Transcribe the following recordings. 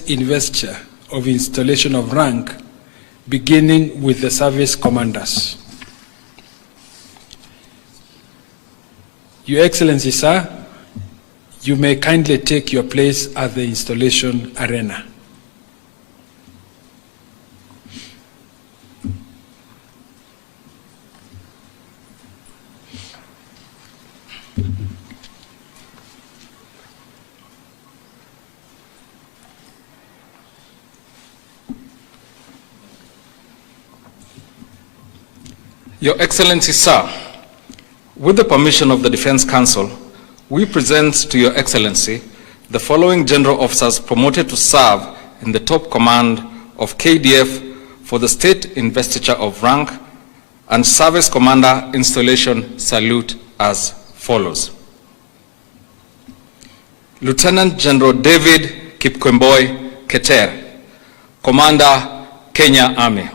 investiture of installation of rank, beginning with the service commanders. Your Excellency, sir, you may kindly take your place at the installation arena. Your Excellency, sir, with the permission of the Defense Council, we present to Your Excellency the following general officers promoted to serve in the top command of KDF for the state investiture of rank and service commander installation salute as follows. Lieutenant General David Kipkemboi Keter, Commander, Kenya Army.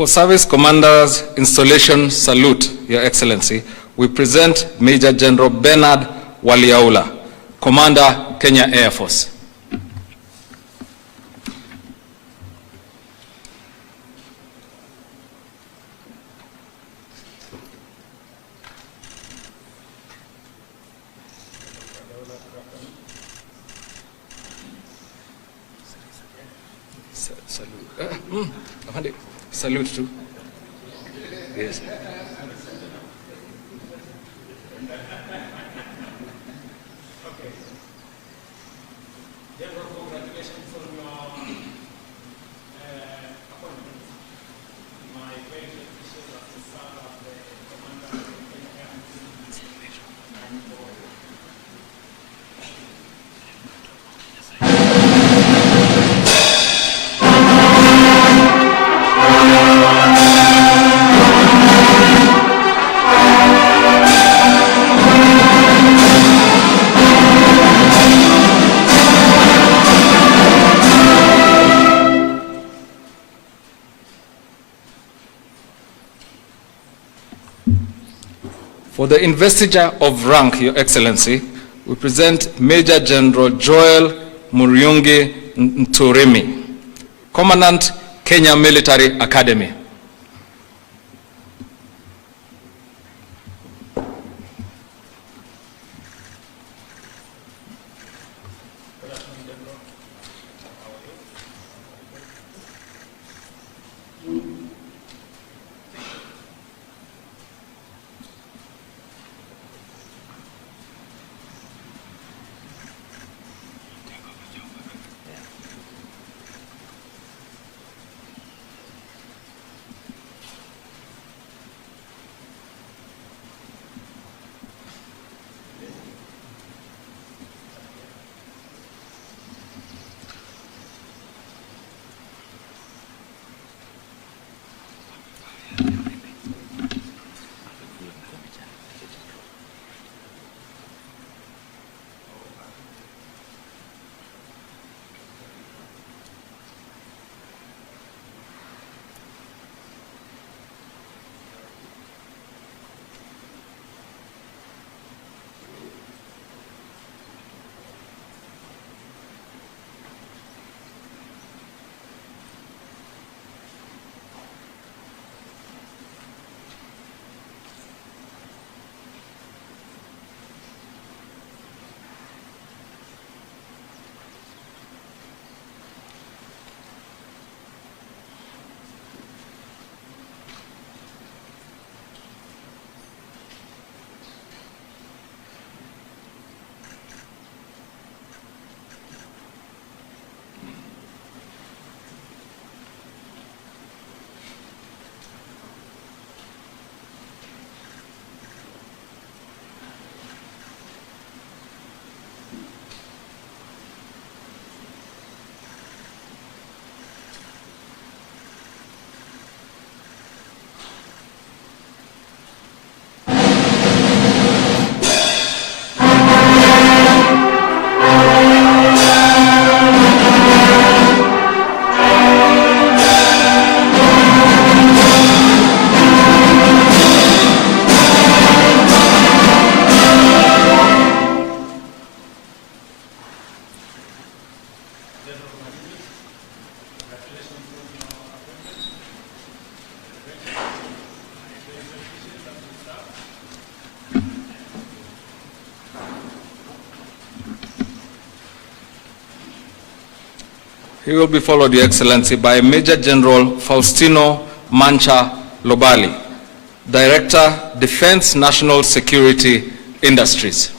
For Service Commander's installation salute, Your Excellency, we present Major General Bernard Waliaula, Commander, Kenya Air Force. Salute too. Yes. For the investiture of rank, Your Excellency, we present Major General Joel Muriungi Nturimi, Commandant, Kenya Military Academy. He will be followed, Your Excellency, by Major General Faustino Mancha Lobali, Director, Defense National Security Industries.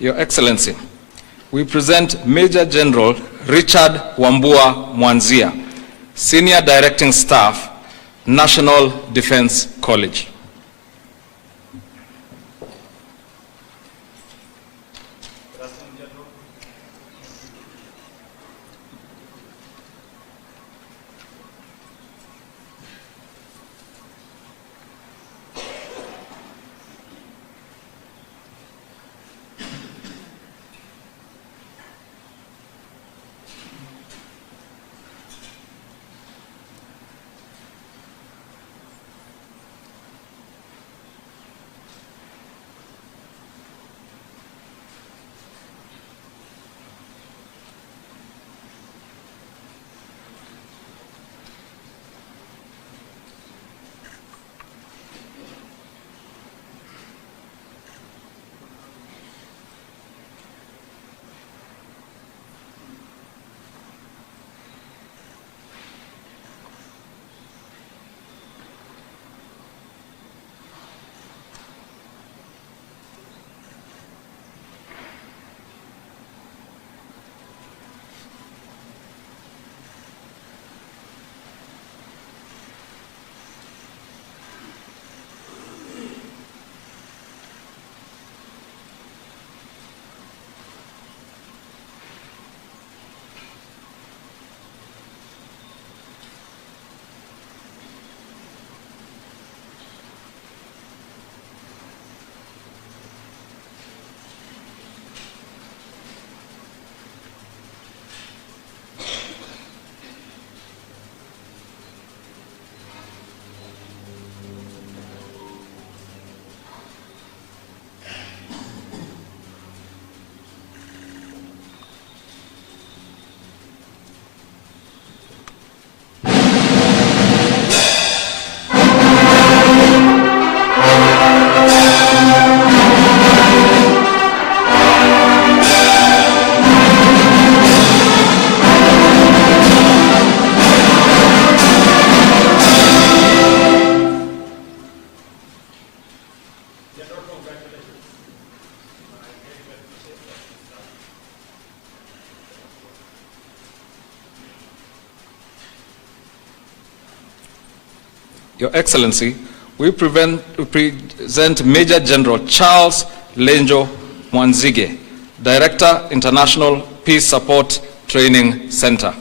Your Excellency, we present Major General Richard Wambua Mwanzia, Senior Directing Staff, National Defense College. Your Excellency, we present Major General Charles Lenjo Mwanzige, Director, International Peace Support Training Center.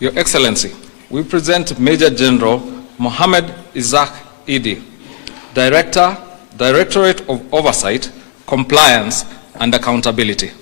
Your Excellency, we present Major General Mohammed Isaac Idi, Director, Directorate of Oversight, Compliance and Accountability.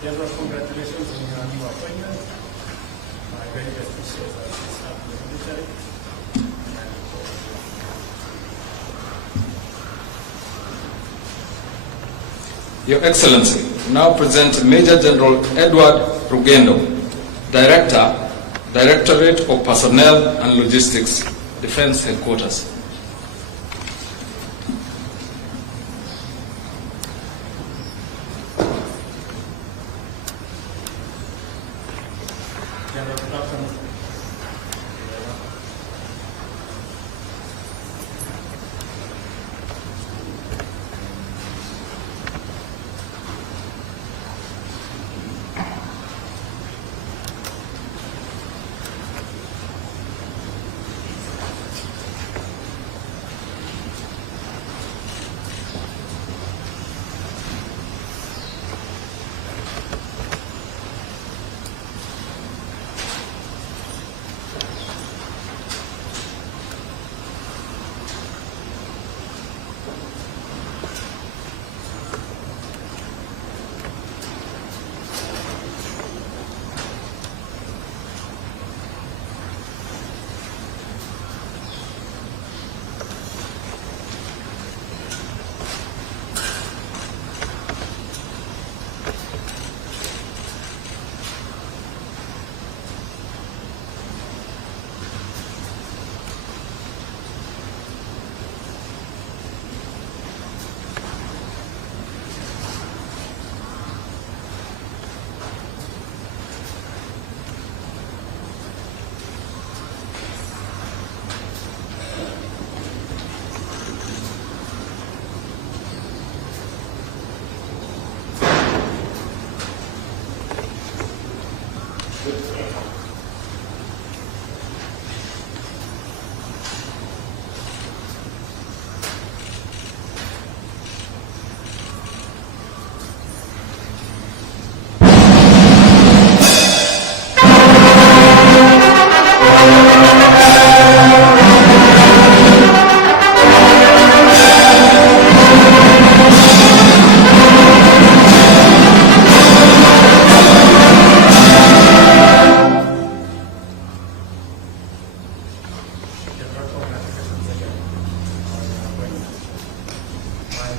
General, congratulations on your new appointment. My very best wishes as you start the military. Your Excellency, now present Major General Edward Rugendo, Director, Directorate of Personnel and Logistics, Defense Headquarters. General, good afternoon.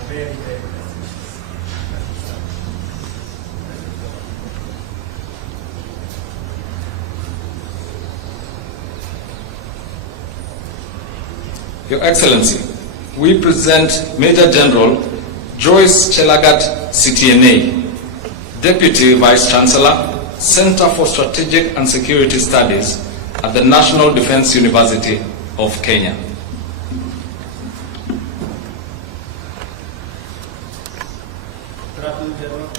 very, very best wishes. Your Excellency, we present Major General Joyce Chelagat, CTNA, Deputy Vice Chancellor, Center for Strategic and Security Studies at the National Defense University of Kenya. Good afternoon, General.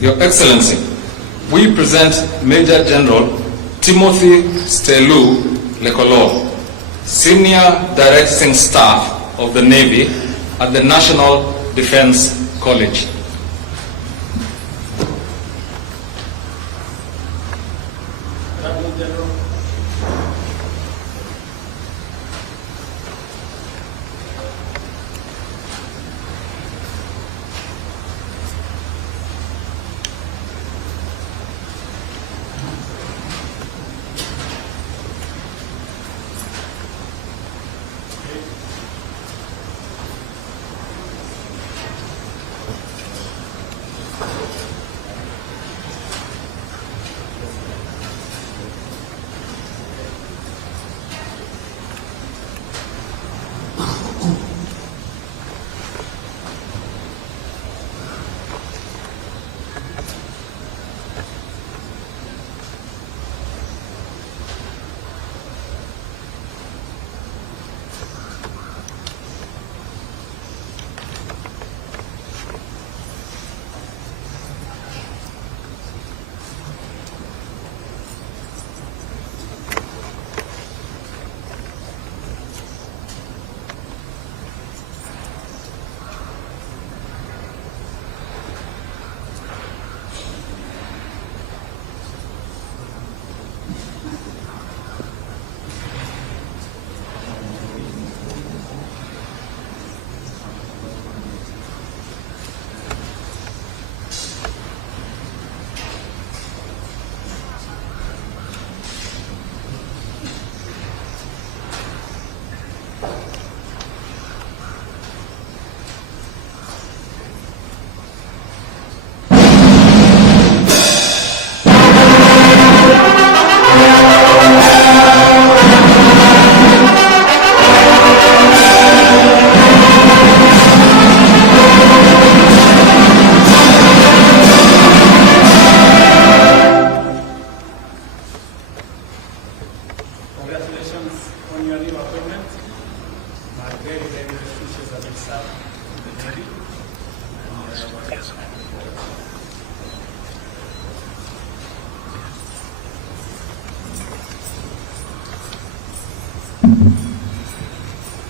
Your Excellency, we present Major General Timothy Stelu Lekolo, Senior Directing Staff of the Navy at the National Defense College. Good afternoon, General.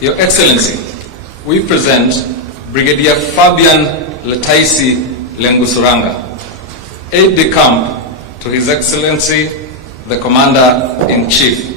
Your Excellency, we present Brigadier Fabian Letaisi Lengusuranga, aide-de-camp to His Excellency, the Commander-in-Chief.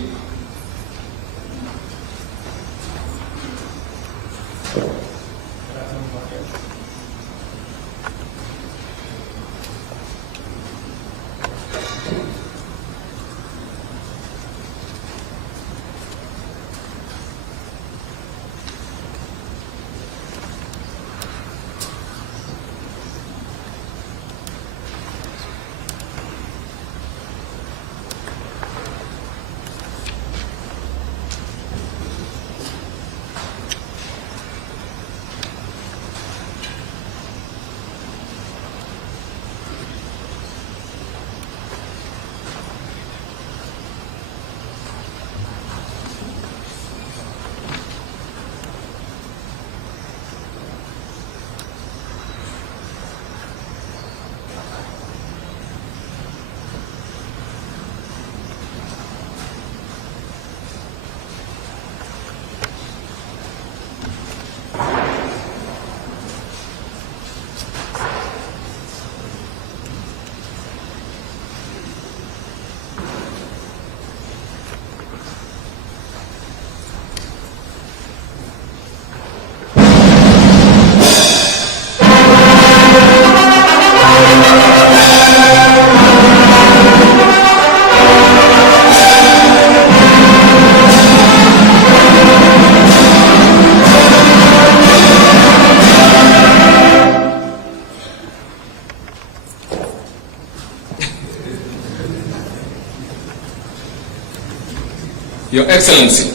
Your Excellency,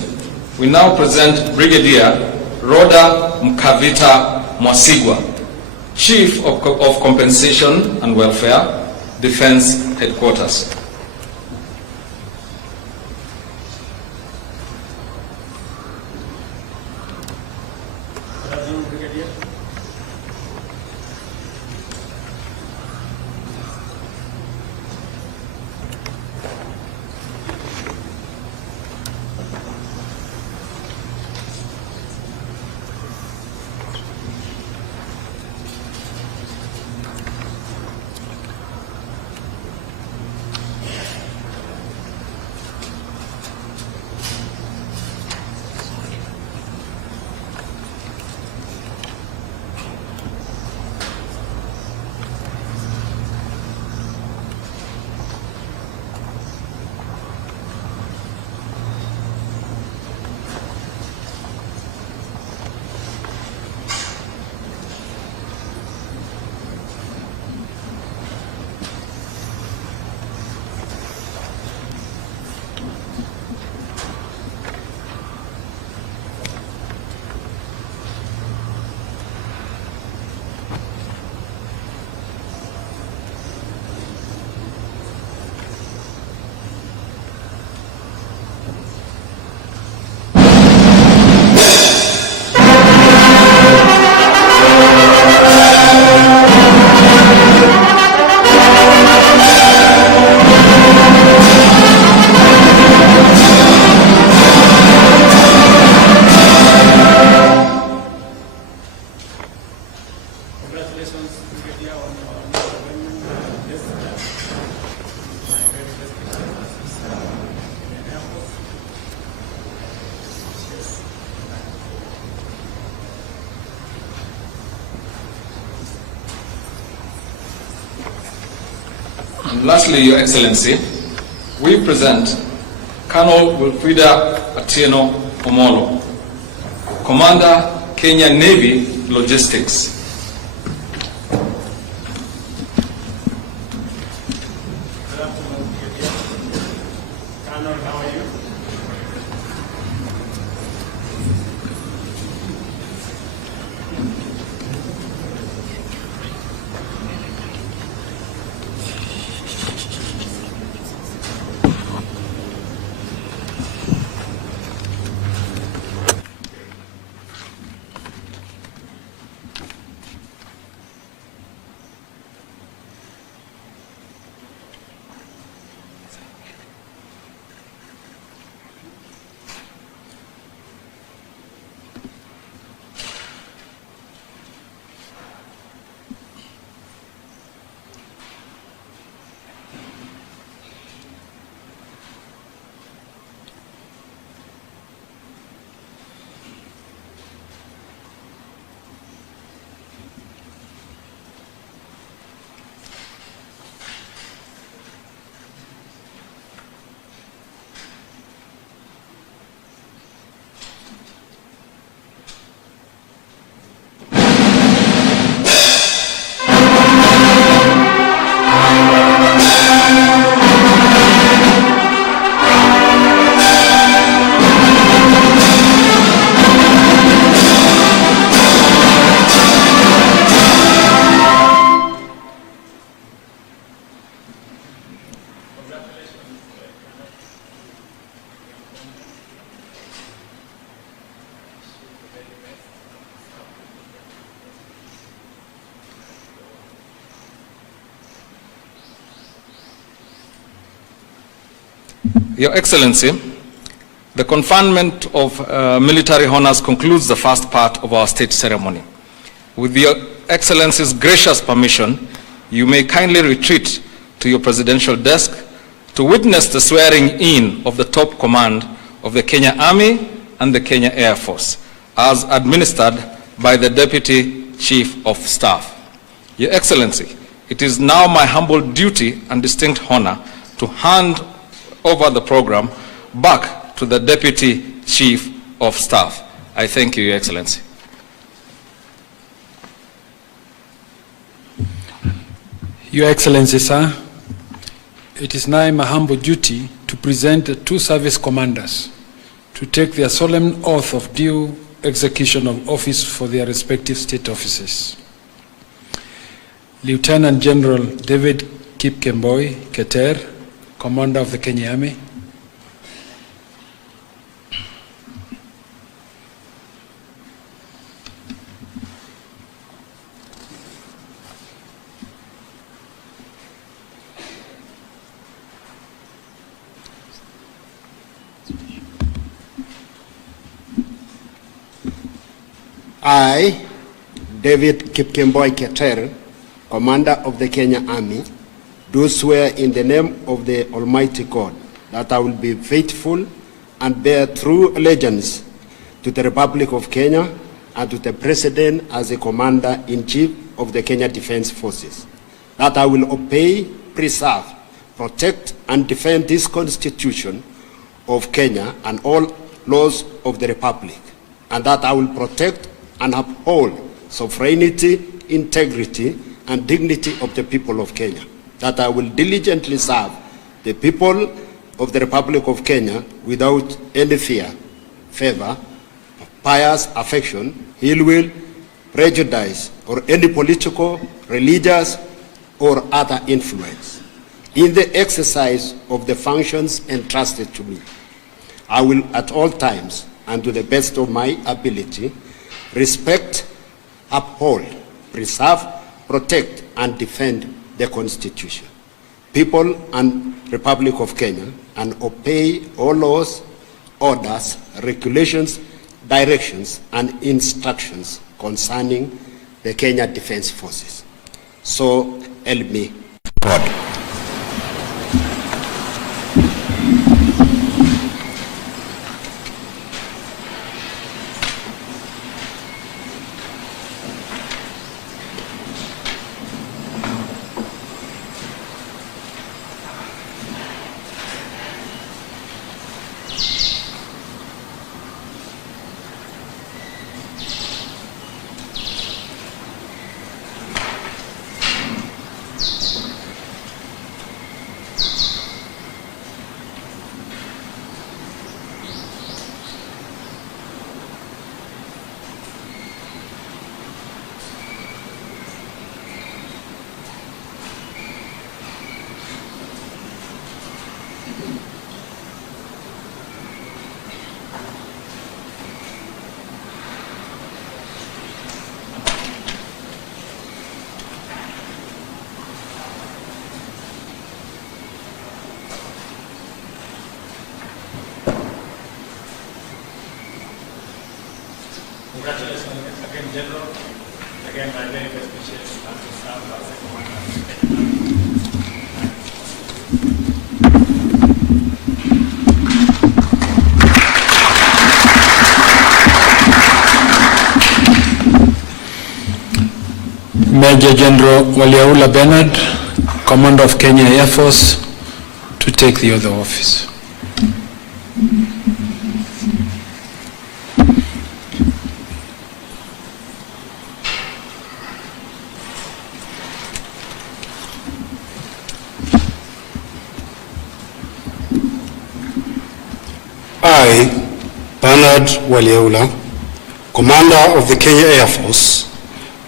we now present Brigadier Rhoda Mkavita Mwasigwa, Chief of Compensation and Welfare, Defense Headquarters. And lastly, Your Excellency, we present Colonel Wilfrida Atieno Omolo, Commander, Kenya Navy Logistics. Your Excellency, the conferment of military honors concludes the first part of our state ceremony. With Your Excellency's gracious permission, you may kindly retreat to your presidential desk to witness the swearing in of the top command of the Kenya Army and the Kenya Air Force, as administered by the Deputy Chief of Staff. Your Excellency, it is now my humble duty and distinct honor to hand over the program back to the Deputy Chief of Staff. I thank you, Your Excellency. Your Excellency, sir, it is now my humble duty to present the two service commanders to take their solemn oath of due execution of office for their respective state offices. Lieutenant General David Kipkemboi Keter, Commander of the Kenya Army. I, David Kipkemboi Keter, Commander of the Kenya Army, do swear in the name of the Almighty God that I will be faithful and bear true allegiance to the Republic of Kenya and to the President as the Commander-in-Chief of the Kenya Defense Forces, that I will obey, preserve, protect, and defend this Constitution of Kenya and all laws of the Republic, and that I will protect and uphold sovereignty, integrity, and dignity of the people of Kenya, that I will diligently serve the people of the Republic of Kenya without any fear, favor, bias, affection, ill will, prejudice, or any political, religious, or other influence. In the exercise of the functions entrusted to me, I will at all times, and to the best of my ability, respect, uphold, preserve, protect, and defend the Constitution, people and Republic of Kenya, and obey all laws, orders, regulations, directions, and instructions concerning the Kenya Defense Forces. So help me God. Congratulations again, General. Again, my very best wishes to serve as a commander. Major General Waliaula Bernard, Commander of Kenya Air Force, to take the oath of office. I, Bernard Waliaula, Commander of the Kenya Air Force,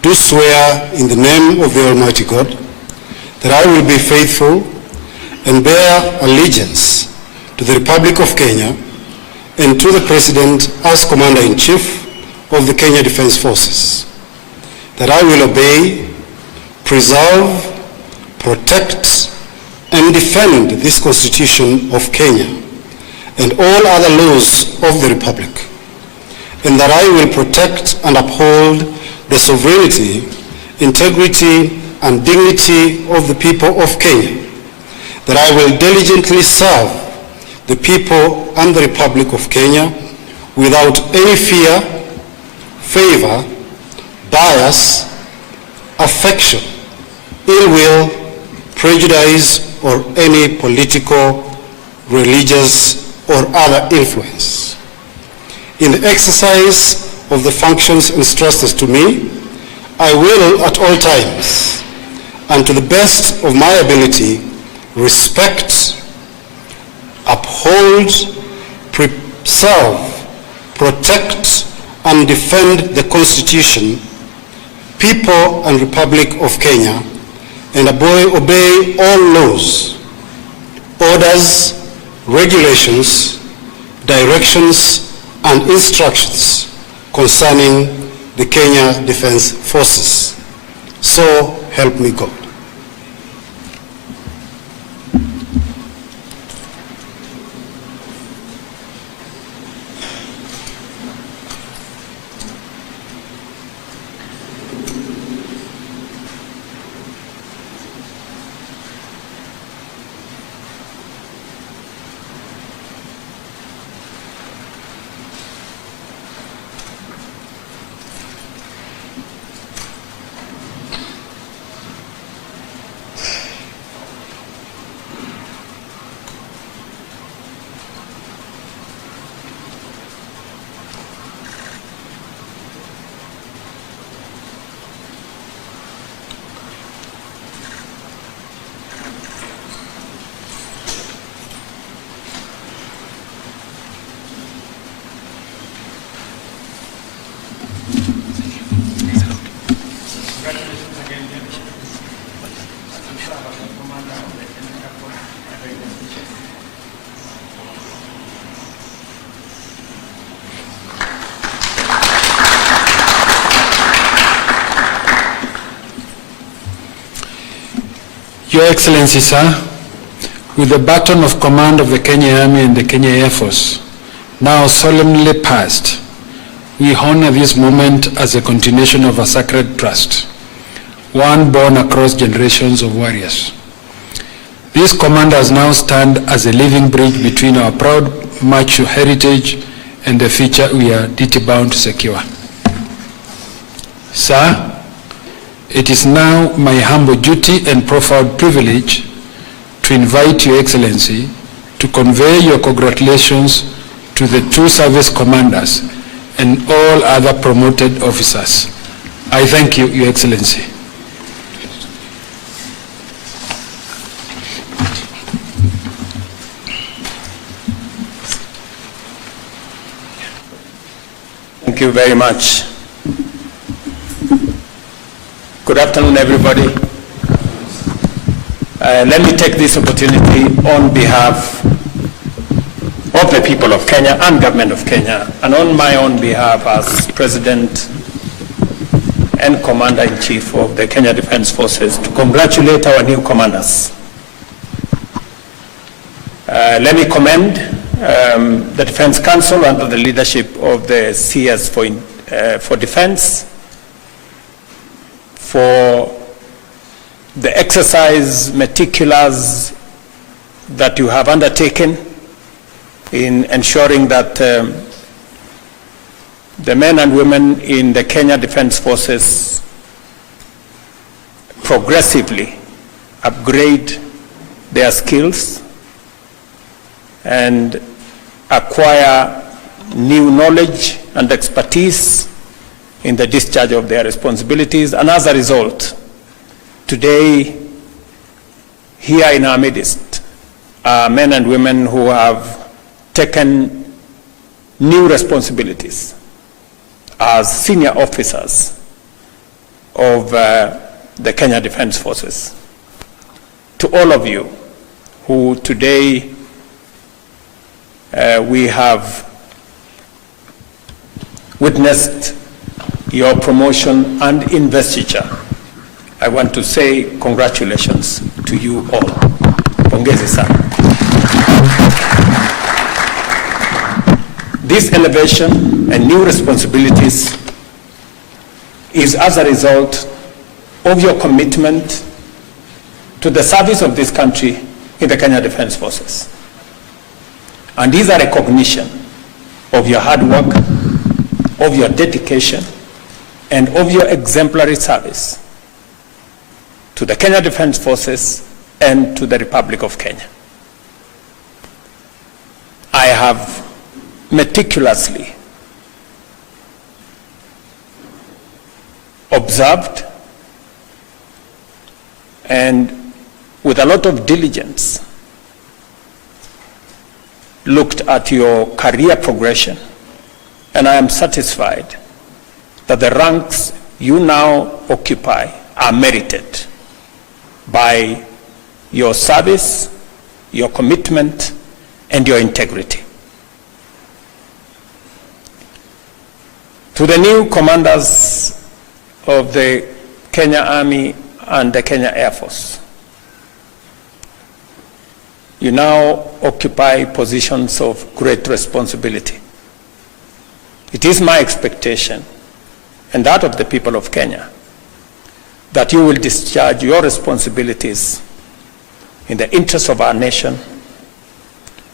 do swear in the name of the Almighty God that I will be faithful and bear allegiance to the Republic of Kenya and to the President as Commander-in-Chief of the Kenya Defense Forces, that I will obey, preserve, protect, and defend this Constitution of Kenya and all other laws of the Republic, and that I will protect and uphold the sovereignty, integrity, and dignity of the people of Kenya, that I will diligently serve the people and the Republic of Kenya without any fear, favor, bias, affection, ill will, prejudice, or any political, religious, or other influence. In the exercise of the functions entrusted to me, I will at all times, and to the best of my ability, respect, uphold, preserve, protect, and defend the Constitution, people and Republic of Kenya, and obey all laws, orders, regulations, directions, and instructions concerning the Kenya Defence Forces. So help me God. Your Excellency, sir, with the baton of command of the Kenya Army and the Kenya Air Force now solemnly passed, we honor this moment as a continuation of a sacred trust, one born across generations of warriors. These commanders now stand as a living bridge between our proud Machu heritage and the future we are duty-bound to secure. Sir, it is now my humble duty and profound privilege to invite Your Excellency to convey your congratulations to the two service commanders and all other promoted officers. I thank you, Your Excellency. Thank you very much. Good afternoon, everybody. Let me take this opportunity on behalf of the people of Kenya and government of Kenya, and on my own behalf as President and Commander-in-Chief of the Kenya Defence Forces, to congratulate our new commanders. Let me commend the Defence Council under the leadership of the CS for Defence for the exercise meticulous that you have undertaken in ensuring that the men and women in the Kenya Defence Forces progressively upgrade their skills and acquire new knowledge and expertise in the discharge of their responsibilities. And as a result, today, here in our midst are men and women who have taken new responsibilities as senior officers of the Kenya Defence Forces. To all of you who today we have witnessed your promotion and investiture, I want to say congratulations to you all. Pongezi sana. This elevation and new responsibilities is as a result of your commitment to the service of this country in the Kenya Defence Forces. And is a recognition of your hard work, of your dedication, and of your exemplary service to the Kenya Defence Forces and to the Republic of Kenya. I have meticulously observed and with a lot of diligence looked at your career progression, and I am satisfied that the ranks you now occupy are merited by your service, your commitment, and your integrity. To the new commanders of the Kenya Army and the Kenya Air Force, you now occupy positions of great responsibility. It is my expectation, and that of the people of Kenya, that you will discharge your responsibilities in the interest of our nation,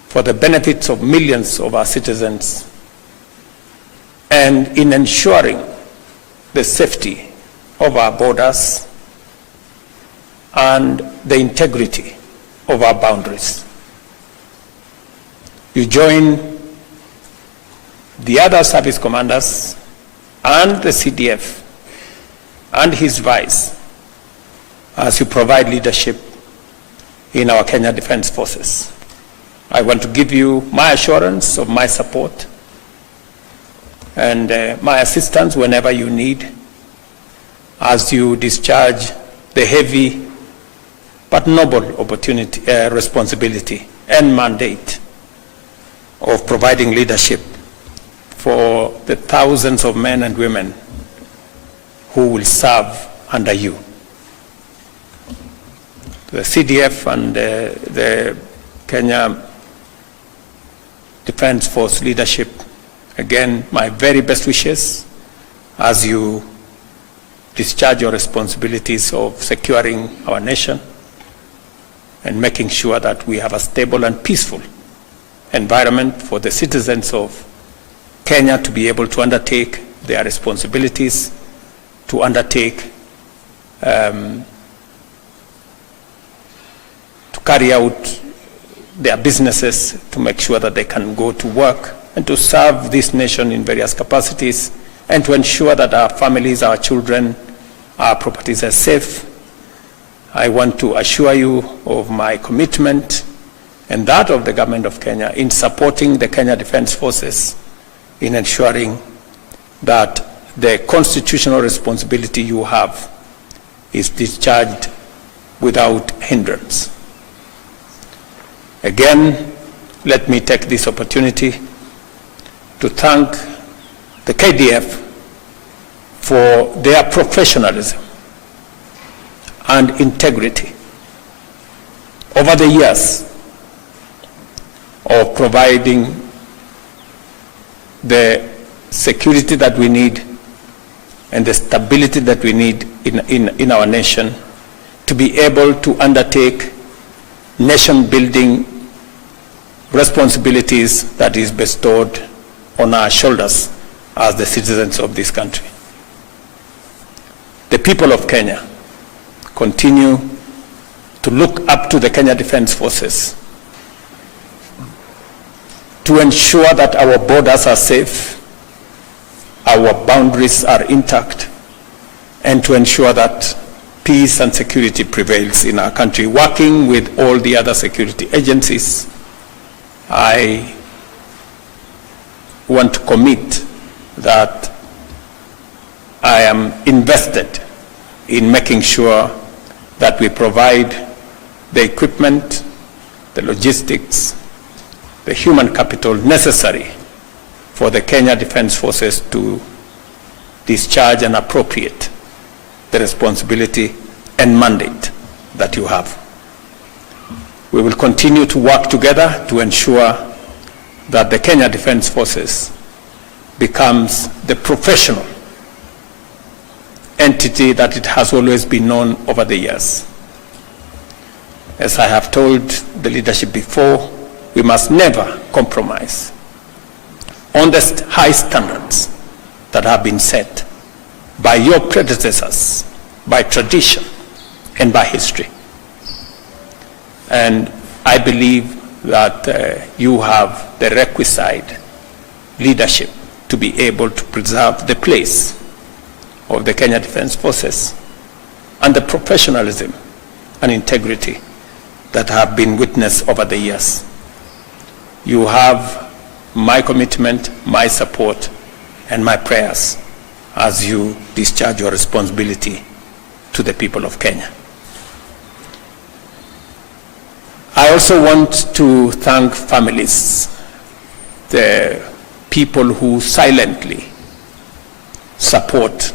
for the benefits of millions of our citizens, and in ensuring the safety of our borders and the integrity of our boundaries. You join the other service commanders and the CDF and his vice as you provide leadership in our Kenya Defence Forces. I want to give you my assurance of my support and my assistance whenever you need as you discharge the heavy but noble responsibility and mandate of providing leadership for the thousands of men and women who will serve under you. The CDF and the Kenya Defence Force leadership, again, my very best wishes as you discharge your responsibilities of securing our nation and making sure that we have a stable and peaceful environment for the citizens of Kenya to be able to undertake their responsibilities, to undertake, to carry out their businesses, to make sure that they can go to work and to serve this nation in various capacities, and to ensure that our families, our children, our properties are safe. I want to assure you of my commitment and that of the government of Kenya in supporting the Kenya Defence Forces in ensuring that the constitutional responsibility you have is discharged without hindrance. Again, let me take this opportunity to thank the KDF for their professionalism and integrity over the years of providing the security that we need and the stability that we need in our nation to be able to undertake nation-building responsibilities that is bestowed on our shoulders as the citizens of this country. The people of Kenya continue to look up to the Kenya Defence Forces to ensure that our borders are safe, our boundaries are intact, and to ensure that peace and security prevails in our country. Working with all the other security agencies, I want to commit that I am invested in making sure that we provide the equipment, the logistics, the human capital necessary for the Kenya Defence Forces to discharge and appropriate the responsibility and mandate that you have. We will continue to work together to ensure that the Kenya Defence Forces becomes the professional entity that it has always been known over the years. As I have told the leadership before, we must never compromise on the high standards that have been set by your predecessors, by tradition, and by history. And I believe that you have the requisite leadership to be able to preserve the place of the Kenya Defence Forces and the professionalism and integrity that have been witnessed over the years. You have my commitment, my support, and my prayers as you discharge your responsibility to the people of Kenya. I also want to thank families, the people who silently support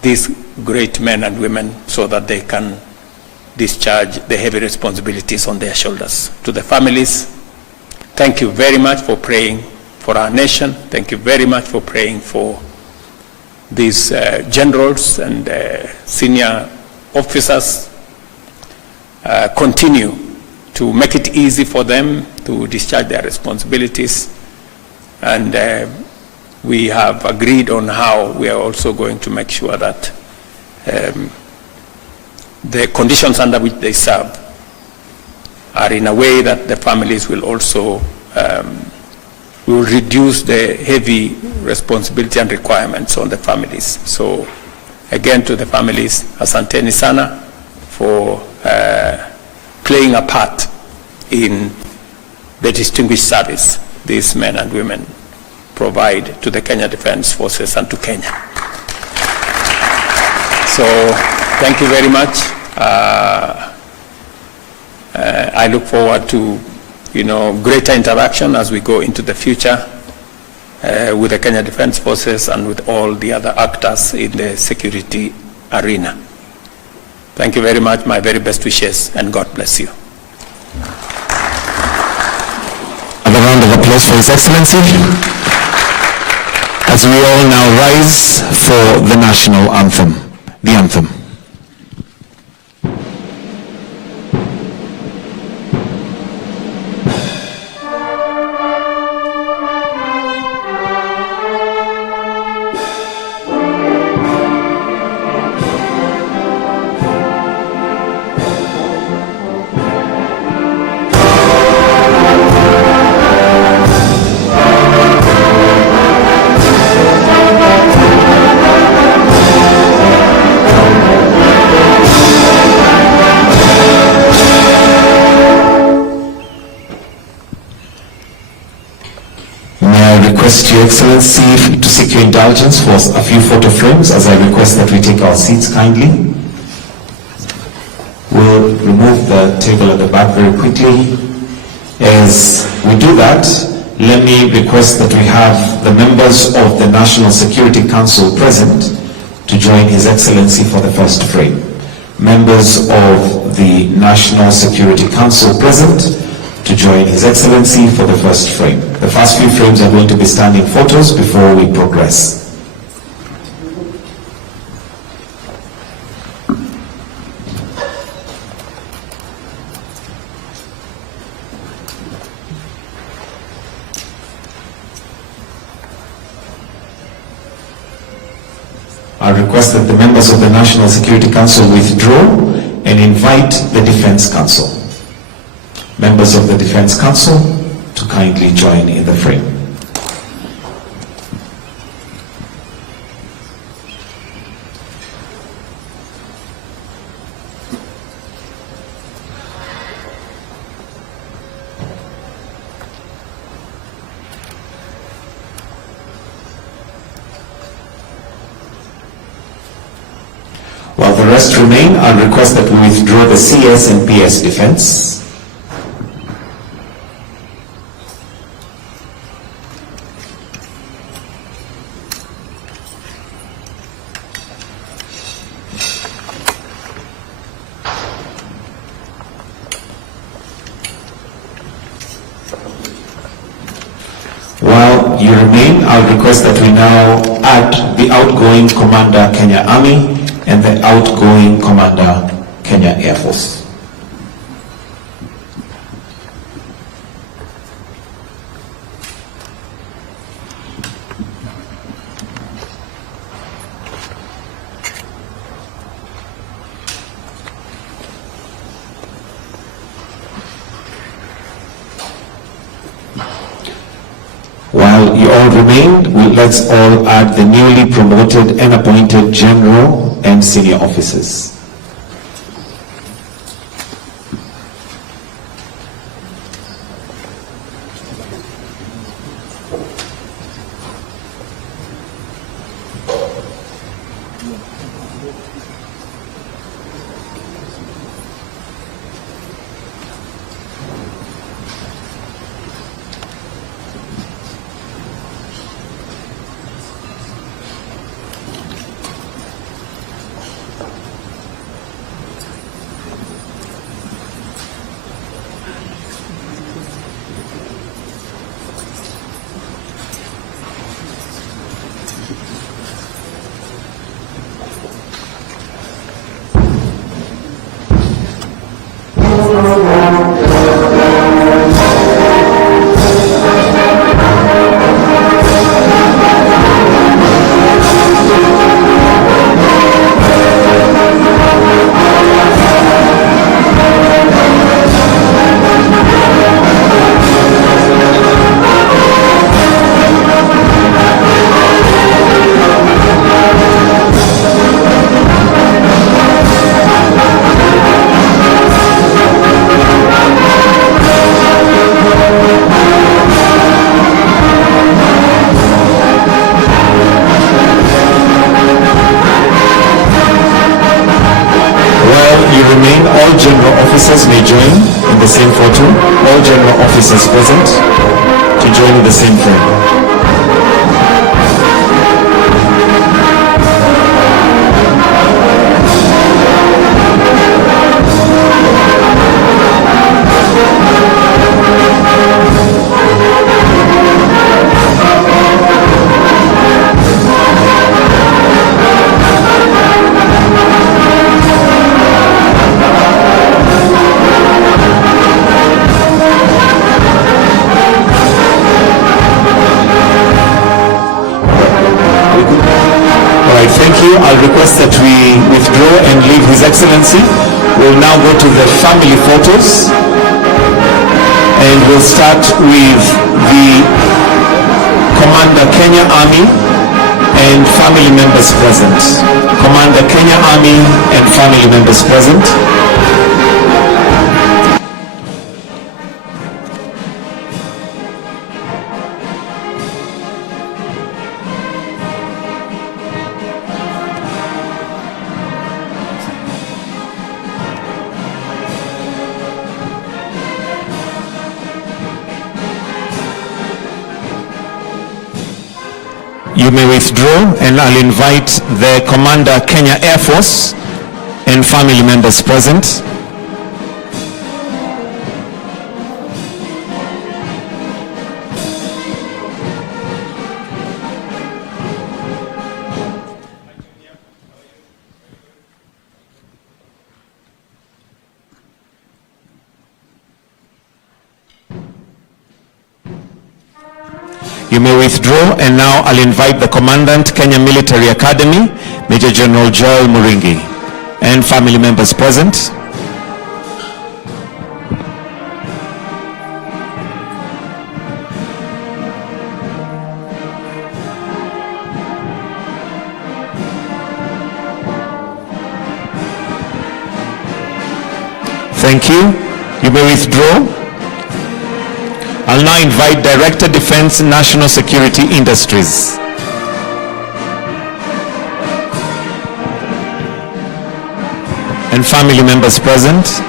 these great men and women so that they can discharge the heavy responsibilities on their shoulders. To the families, thank you very much for praying for our nation. Thank you very much for praying for these generals and senior officers. Continue to make it easy for them to discharge their responsibilities. And we have agreed on how we are also going to make sure that the conditions under which they serve are in a way that the families will also will reduce the heavy responsibility and requirements on the families. So again, to the families, asanteni sana for playing a part in the distinguished service these men and women provide to the Kenya Defence Forces and to Kenya. So thank you very much. I look forward to greater interaction as we go into the future with the Kenya Defence Forces and with all the other actors in the security arena. Thank you very much. My very best wishes, and God bless you. And a round of applause for His Excellency as we all now rise for the national anthem, the anthem. Your Excellency, to seek your indulgence for a few photo frames as I request that we take our seats kindly. We'll remove the table at the back very quickly. As we do that, let me request that we have the members of the National Security Council present to join His Excellency for the first frame. Members of the National Security Council present to join His Excellency for the first frame. The first few frames are going to be standing photos before we progress. I request that the members of the National Security Council withdraw and invite the Defense Council. Members of the Defense Council to kindly join in the frame. While the rest remain, I'll request that we withdraw the CS and PS defense. While you remain, I'll request that we now add the outgoing Commander Kenya Army and the outgoing Commander Kenya Air Force. While you all remain, let's all add the newly promoted and appointed general and senior officers. All general officers may join in the same photo. All general officers present to join in the same frame. Thank you. I'll request that we withdraw and leave His Excellency. We'll now go to the family photos. And we'll start with the Commander Kenya Army and family members present. Commander Kenya Army and family members present. You may withdraw, and I'll invite the Commander Kenya Air Force and family members present. You may withdraw, and now I'll invite the Commandant, Kenya Military Academy, Major General Joel Muringi, and family members present. Thank you. You may withdraw. I'll now invite Director Defense National Security Industries. And family members present.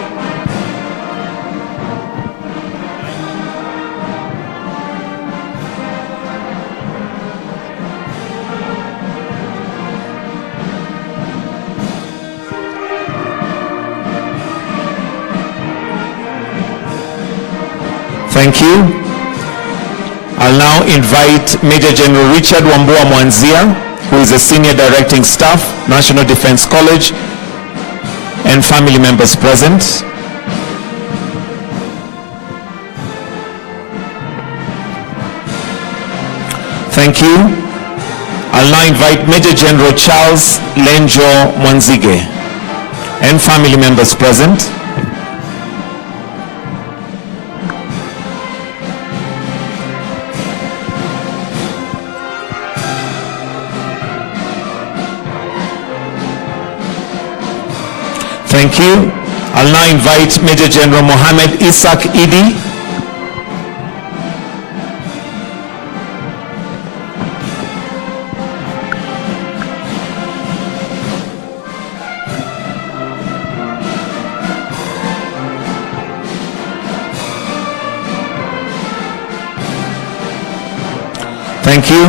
Thank you. I'll now invite Major General Richard Wambua Mwanzia, who is a Senior Directing Staff, National Defense College, and family members present. Thank you. I'll now invite Major General Charles Lenjo Mwanzige and family members present. Thank you. I'll now invite Major General Mohammed Isaac Idi. Thank you.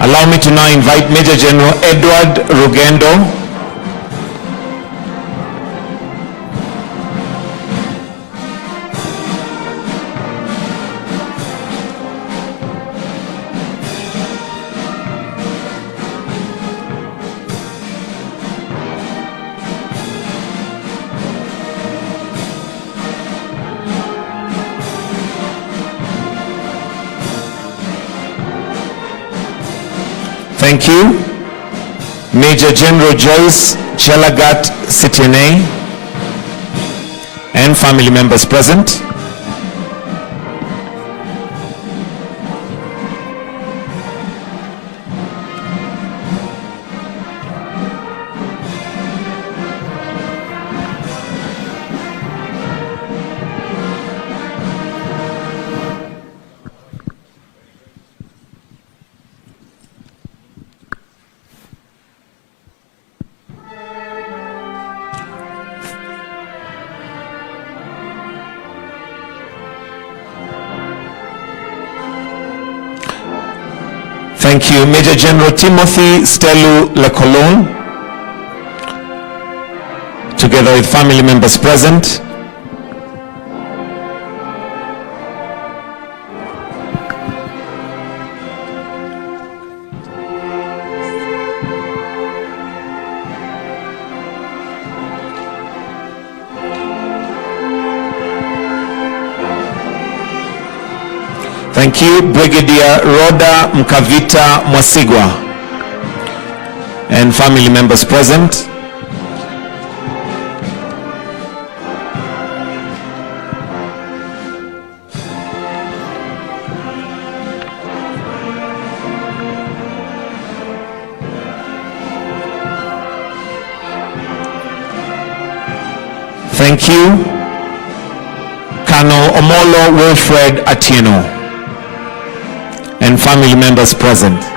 Allow me to now invite Major General Edward Rugendo. Thank you. Major General Joyce Chelagat Sitine and family members present. Thank you. Major General Timothy Stelu Lekolon, together with family members present. Thank you. Brigadier Rhoda Mkavita Mwasigwa and family members present. Thank you. Colonel Omolo Wilfred Atieno and family members present.